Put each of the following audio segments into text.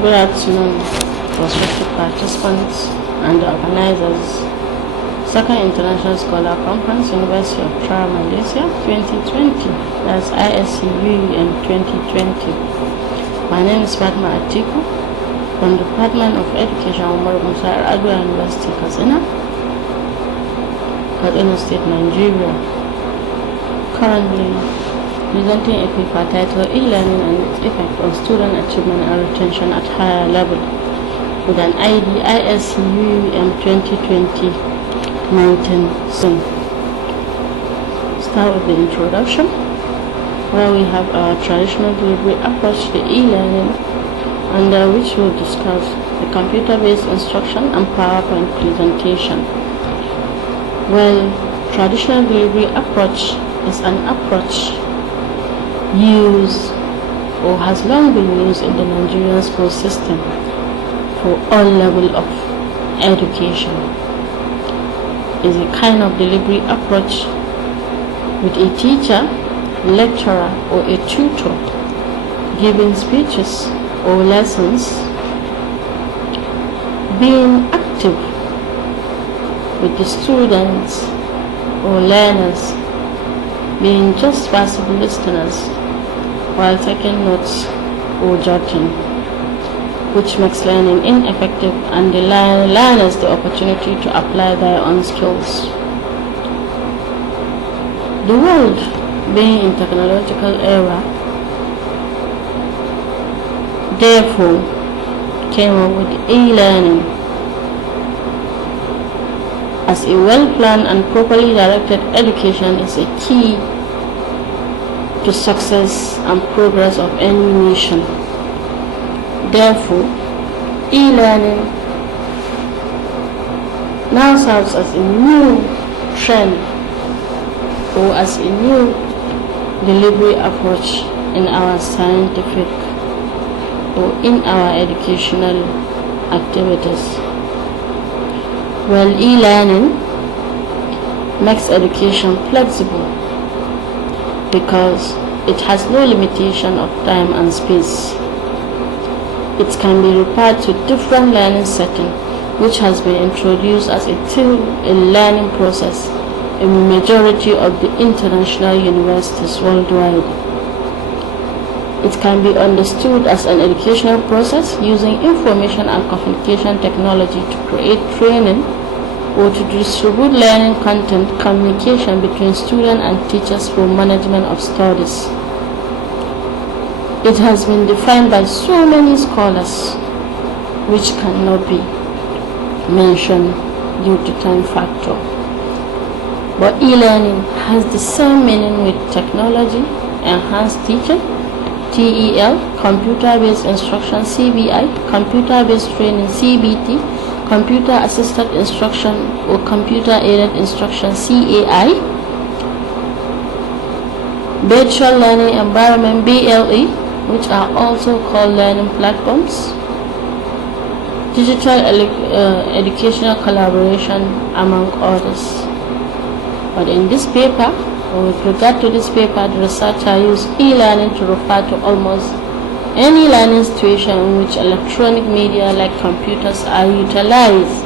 Good afternoon, prospective participants and the organizers. Second International Scholar Conference, University of Tra Malaysia 2020. That's ISCUUM2020. My name is Fatima Atiku from the Department of Education, Umar Musa Adwa University, Katsina State, Nigeria. Currently presenting a paper titled E-Learning and its Effect on Student Achievement and Retention at Higher Level with an ID ISCUUM20209016. Start with the introduction, where we have our traditional delivery approach to e-learning, under which we'll discuss the computer-based instruction and PowerPoint presentation. Well, traditional delivery approach is an approach used or has long been used in the Nigerian school system for all levels of education. Is a kind of delivery approach with a teacher, lecturer, or a tutor giving speeches or lessons, being active with the students or learners, being just passive listeners while taking notes or jotting, which makes learning ineffective and the learners the opportunity to apply their own skills. The world being in technological era, therefore came up with e-learning as a well-planned and properly directed education is a key to success and progress of any nation. Therefore, e-learning now serves as a new trend or as a new delivery approach in our scientific or in our educational activities. Well, e-learning makes education flexible because it has no limitation of time and space. It can be referred to different learning settings, which has been introduced as a learning process in the majority of the international universities worldwide. It can be understood as an educational process using information and communication technology to create training or to distribute learning content, communication between students and teachers for management of studies. It has been defined by so many scholars, which cannot be mentioned due to time factor. But e-learning has the same meaning with technology, enhanced teaching, TEL, computer-based instruction, CBI, computer-based training, CBT, computer-assisted instruction or computer-aided instruction, CAI, virtual learning environment, BLE, which are also called learning platforms, digital educational collaboration, among others. But in this paper, or with regard to this paper, the researcher used e-learning to refer to almost any learning situation in which electronic media like computers are utilized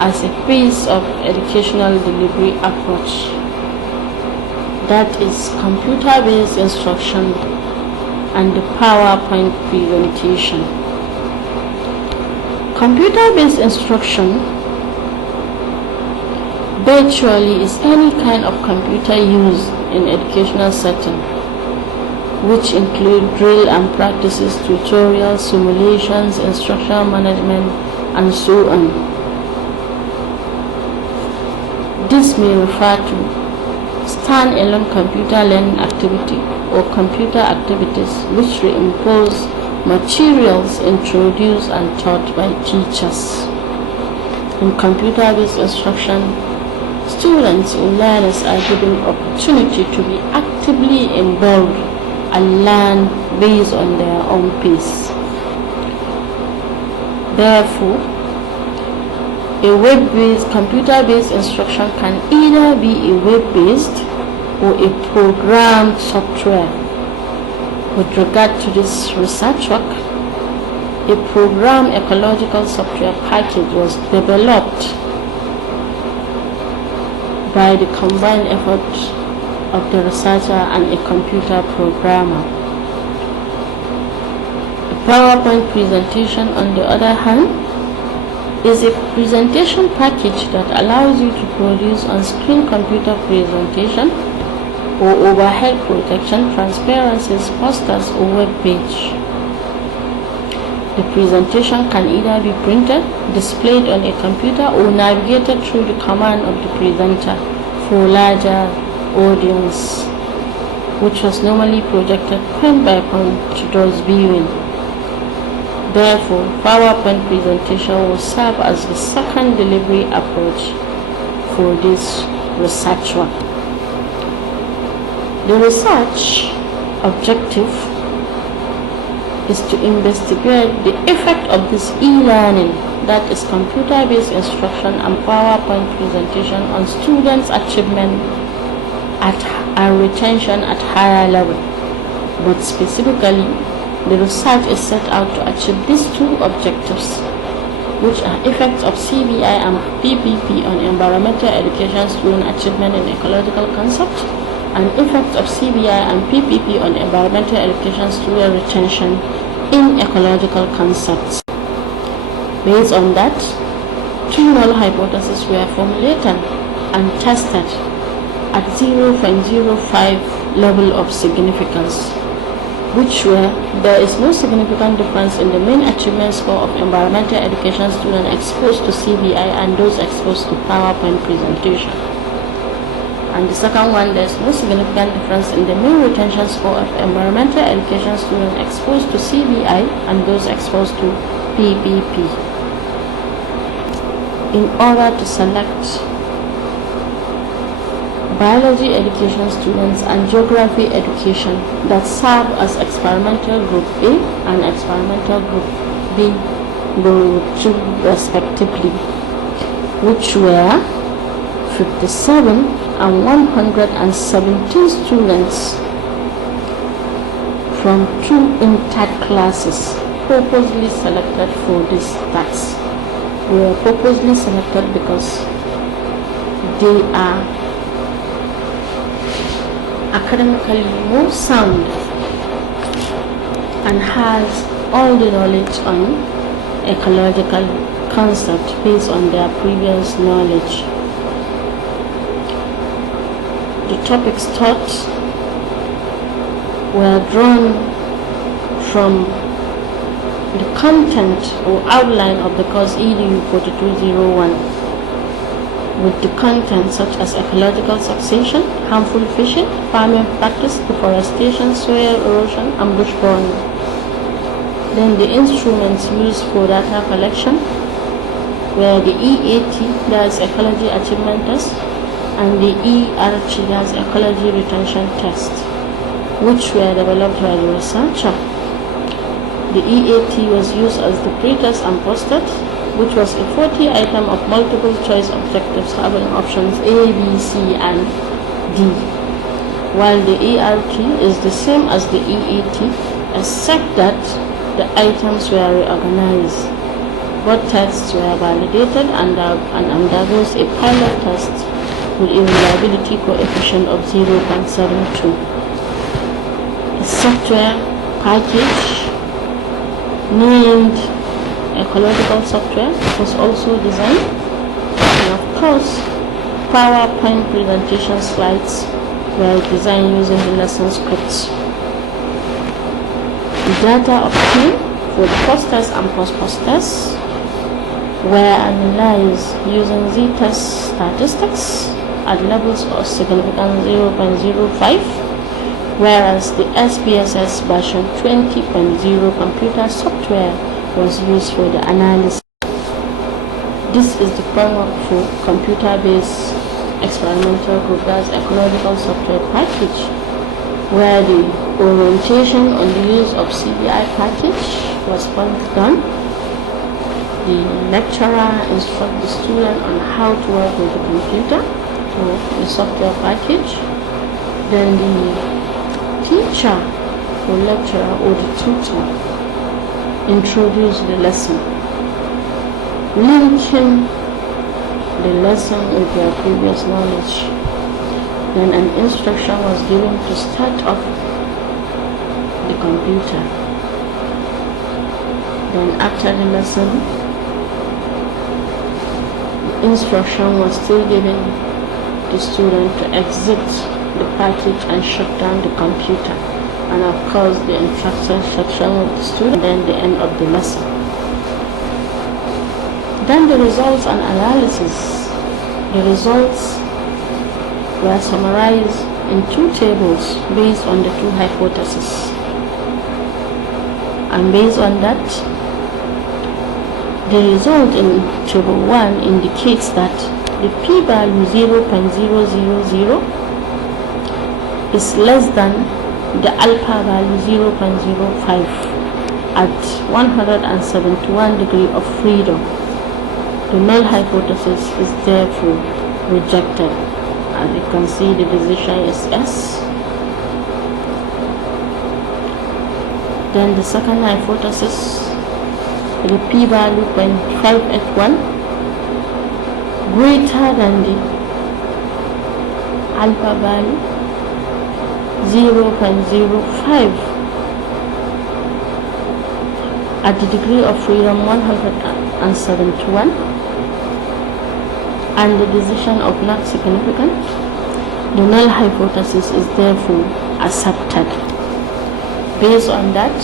as a piece of educational delivery approach. That is computer-based instruction and the PowerPoint presentation. Computer-based instruction virtually is any kind of computer used in educational setting, which include drill and practices, tutorials, simulations, instructional management, and so on. This may refer to stand-alone computer learning activity or computer activities which reimpose materials introduced and taught by teachers. In computer-based instruction, students or learners are given opportunity to be actively involved and learn based on their own pace. Therefore, a web-based, computer-based instruction can either be a web-based or a programmed software. With regard to this research work, a program ecological software package was developed by the combined efforts of the researcher and a computer programmer. A PowerPoint presentation, on the other hand, is a presentation package that allows you to produce on-screen computer presentation or overhead protection, transparencies, posters, or web page. The presentation can either be printed, displayed on a computer, or navigated through the command of the presenter for larger audience, which was normally projected point by point to those viewing. Therefore, PowerPoint presentation will serve as the second delivery approach for this research work. The research objective is to investigate the effect of this e-learning, that is computer-based instruction and PowerPoint presentation, on students' achievement and retention at higher level. But specifically, the research is set out to achieve these two objectives, which are effects of CBI and PPP on environmental education student achievement in ecological concepts, and effects of CBI and PPP on environmental education student retention in ecological concepts. Based on that, two null hypotheses were formulated and tested at 0.05 level of significance, which were: there is no significant difference in the mean achievement score of environmental education students exposed to CBI and those exposed to PowerPoint presentation. And the second one, there is no significant difference in the mean retention score of environmental education students exposed to CBI and those exposed to PPP. In order to select biology education students and geography education that serve as experimental group A and experimental group B, group 2 respectively, which were 57 and 117 students from 2 intake classes purposely selected for this task. They were purposely selected because they are academically more sound and has all the knowledge on ecological concept based on their previous knowledge. The topics taught were drawn from the content or outline of the course EDU 4201, with the content such as ecological succession, harmful fishing, farming practice, deforestation, soil erosion, and bush burning. Then the instruments used for data collection were the EAT, that is Ecology Achievement Test, and the ERT, that is Ecology Retention Test, which were developed by the researcher. The EAT was used as the pre-test and post-test, which was a 40-item of multiple choice objectives having options A, B, C, and D, while the ERT is the same as the EAT, except that the items were reorganized. Both tests were validated and undergoes a pilot test with a reliability coefficient of 0.72. A software package named Ecological Software was also designed, and of course PowerPoint presentation slides were designed using the lesson scripts. The data obtained for the posters and post-posters were analyzed using z-test statistics at levels of significance 0.05, whereas the SPSS version 20.0 computer software was used for the analysis. This is the framework for computer-based experimental group, that's ecological software package, where the orientation on the use of CBI package was first done. The lecturer instructs the student on how to work with the computer or the software package. Then the teacher or lecturer or the tutor introduce the lesson, linking the lesson with their previous knowledge. Then an instruction was given to start off the computer. Then after the lesson, instruction was still given the student to exit the package and shut down the computer. And of course the instruction section with the student, then the end of the lesson. Then the results and analysis. The results were summarized in 2 tables based on the 2 hypotheses. And based on that, the result in table 1 indicates that the p-value 0.000 is less than the alpha value 0.05 at 171 degrees of freedom. The null hypothesis is therefore rejected. As you can see, the decision is S. Then the second hypothesis, the p-value 0.581 greater than the alpha value 0.05 at the degree of freedom 171, and the decision of not significant. The null hypothesis is therefore accepted. Based on that,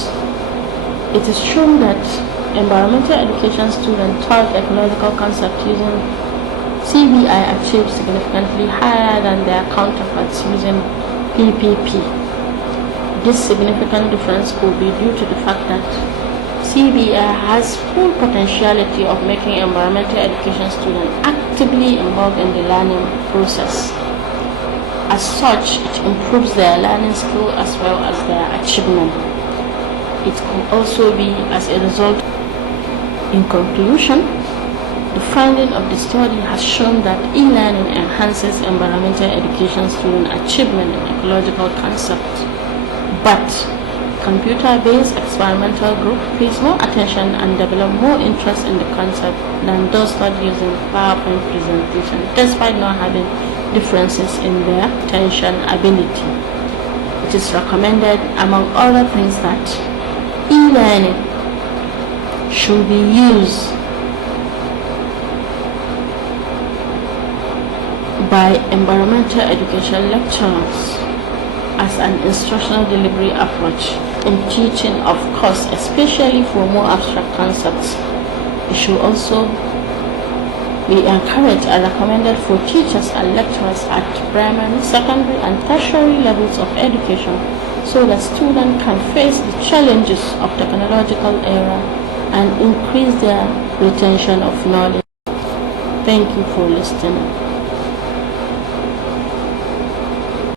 it is shown that environmental education students taught ecological concepts using CBI achieved significantly higher than their counterparts using PPP. This significant difference could be due to the fact that CBI has full potentiality of making environmental education students actively involved in the learning process. As such, it improves their learning skill as well as their achievement. It could also be as a result. In conclusion, the finding of the study has shown that e-learning enhances environmental education student achievement in ecological concepts, but computer-based experimental group pays more attention and develop more interest in the concept than those taught using PowerPoint presentation, despite not having differences in their attention ability. It is recommended, among other things, that e-learning should be used by environmental education lecturers as an instructional delivery approach in teaching, of course, especially for more abstract concepts. It should also be encouraged and recommended for teachers and lecturers at primary, secondary, and tertiary levels of education, so that students can face the challenges of technological era and increase their retention of knowledge. Thank you for listening.